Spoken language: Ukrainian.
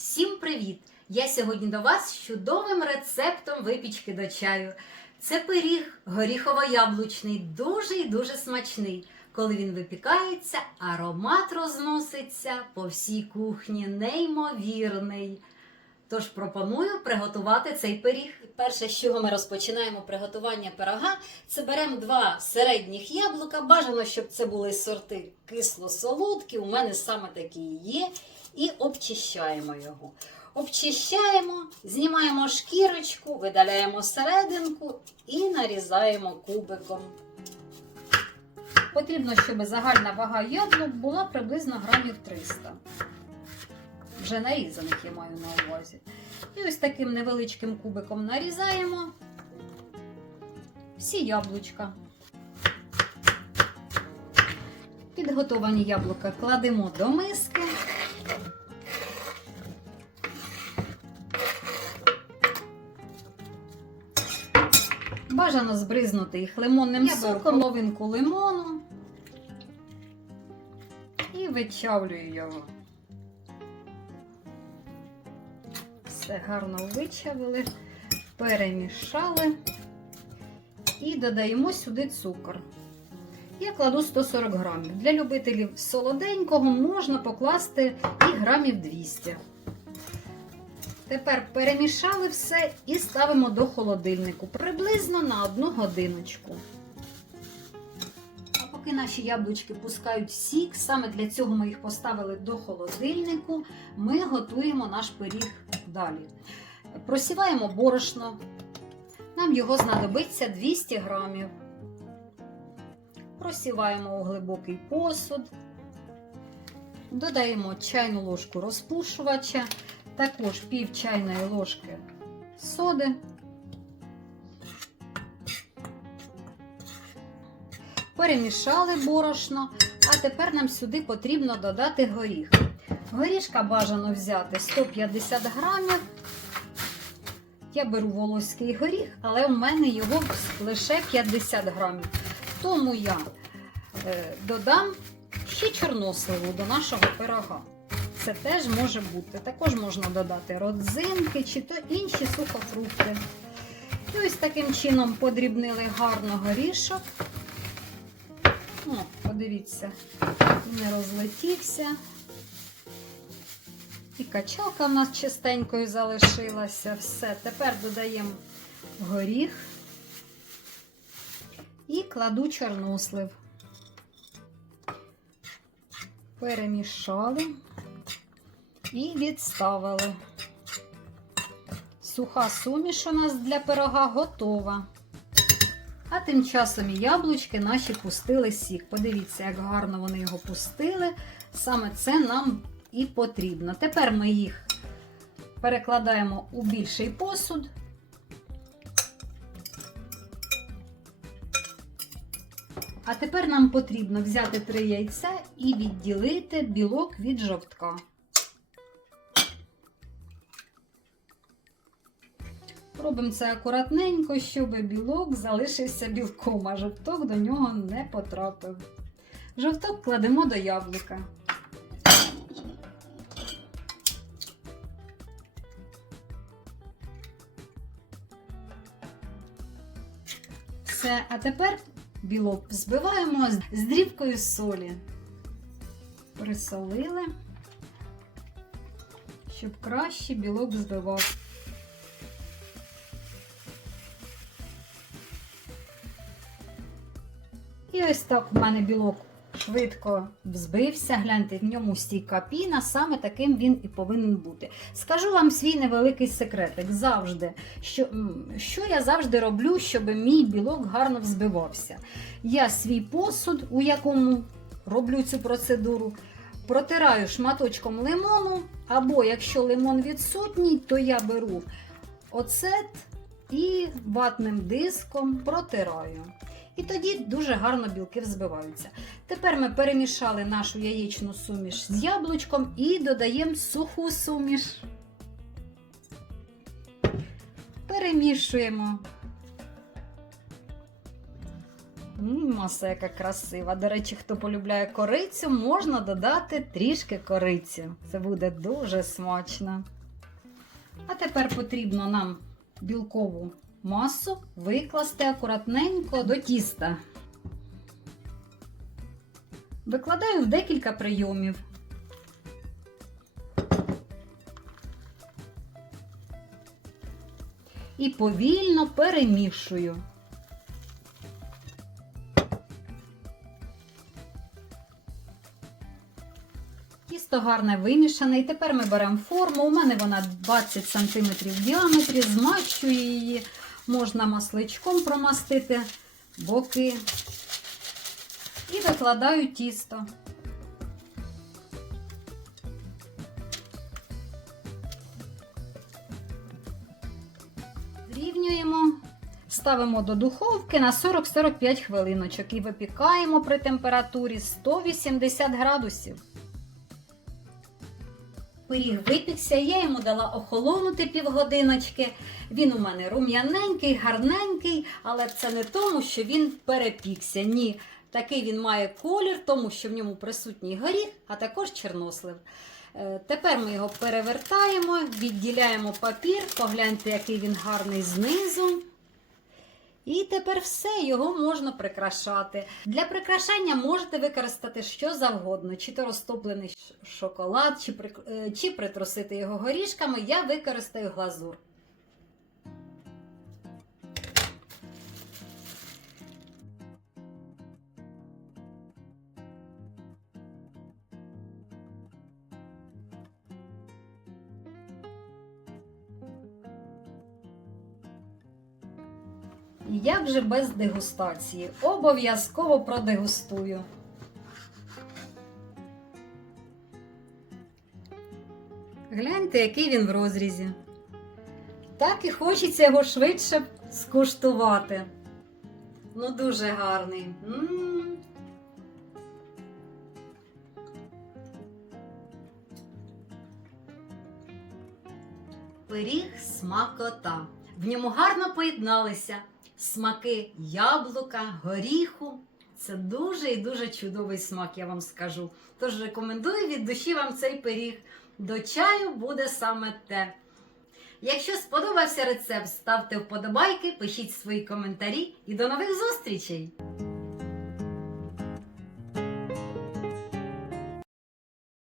Всім привіт! Я сьогодні до вас з чудовим рецептом випічки до чаю. Це пиріг горіхово-яблучний, дуже і дуже смачний. Коли він випікається, аромат розноситься по всій кухні, неймовірний. Тож пропоную приготувати цей пиріг. Перше, з чого ми розпочинаємо приготування пирога, це беремо два середніх яблука. Бажано, щоб це були сорти кисло-солодкі. У мене саме такі є. І обчищаємо його. Обчищаємо, знімаємо шкірочку, видаляємо серединку і нарізаємо кубиком. Потрібно, щоб загальна вага яблук була приблизно грамів 300 вже нарізаних я маю на увазі. І ось таким невеличким кубиком нарізаємо всі яблучка. Підготовані яблука кладемо до миски. Бажано збризнути їх лимонним Я беру соком, половинку лимону і вичавлюю його. Все гарно вичавили, перемішали і додаємо сюди цукор. Я кладу 140 грамів. Для любителів солоденького можна покласти і грамів 200. Тепер перемішали все і ставимо до холодильнику приблизно на одну годиночку. А поки наші яблучки пускають сік, саме для цього ми їх поставили до холодильнику, ми готуємо наш пиріг далі. Просіваємо борошно. Нам його знадобиться 200 грамів. Просіваємо у глибокий посуд. Додаємо чайну ложку розпушувача, також пів чайної ложки соди. Перемішали борошно, а тепер нам сюди потрібно додати горіх. Горішка бажано взяти 150 грамів. Я беру волоський горіх, але в мене його лише 50 грамів. Тому я е, додам ще чорносливу до нашого пирога. Це теж може бути. Також можна додати родзинки чи то інші сухофрукти. І ось таким чином подрібнили гарно горішок. О, подивіться, не розлетівся. І качалка в нас чистенькою залишилася. Все, тепер додаємо горіх кладу чорнослив. Перемішали і відставили. Суха суміш у нас для пирога готова. А тим часом і яблучки наші пустили сік. Подивіться, як гарно вони його пустили. Саме це нам і потрібно. Тепер ми їх перекладаємо у більший посуд. А тепер нам потрібно взяти три яйця і відділити білок від жовтка. Робимо це акуратненько, щоб білок залишився білком, а жовток до нього не потрапив. Жовток кладемо до яблука. Все, а тепер білок взбиваємо з дрібкою солі. Присолили, щоб краще білок збивав. І ось так в мене білок швидко взбився. Гляньте, в ньому стійка піна, саме таким він і повинен бути. Скажу вам свій невеликий секретик. Завжди, що, що я завжди роблю, щоб мій білок гарно взбивався. Я свій посуд, у якому роблю цю процедуру, протираю шматочком лимону, або якщо лимон відсутній, то я беру оцет і ватним диском протираю. І тоді дуже гарно білки взбиваються. Тепер ми перемішали нашу яєчну суміш з яблучком і додаємо суху суміш. Перемішуємо. Маса яка красива. До речі, хто полюбляє корицю, можна додати трішки кориці. Це буде дуже смачно. А тепер потрібно нам білкову масу викласти акуратненько до тіста. Викладаю в декілька прийомів. І повільно перемішую. Тісто гарне вимішане. І тепер ми беремо форму. У мене вона 20 см в діаметрі, змащую її. Можна масличком промастити боки. І викладаю тісто. Зрівнюємо, ставимо до духовки на 40-45 хвилиночок і випікаємо при температурі 180 градусів. Пиріг випікся, я йому дала охолонути півгодиночки. Він у мене рум'яненький, гарненький, але це не тому, що він перепікся. Ні. Такий він має колір, тому що в ньому присутній горіх, а також чорнослив. Е, Тепер ми його перевертаємо, відділяємо папір, погляньте, який він гарний знизу. І тепер все, його можна прикрашати. Для прикрашання можете використати що завгодно, чи то розтоплений шоколад, чи, прик- е, чи притрусити його горішками. Я використаю глазур. Як же без дегустації? Обов'язково продегустую. Гляньте, який він в розрізі. Так і хочеться його швидше скуштувати. Ну, дуже гарний. М. Пиріг смакота. В ньому гарно поєдналися смаки яблука, горіху. Це дуже і дуже чудовий смак, я вам скажу. Тож рекомендую від душі вам цей пиріг. До чаю буде саме те. Якщо сподобався рецепт, ставте вподобайки, пишіть свої коментарі і до нових зустрічей!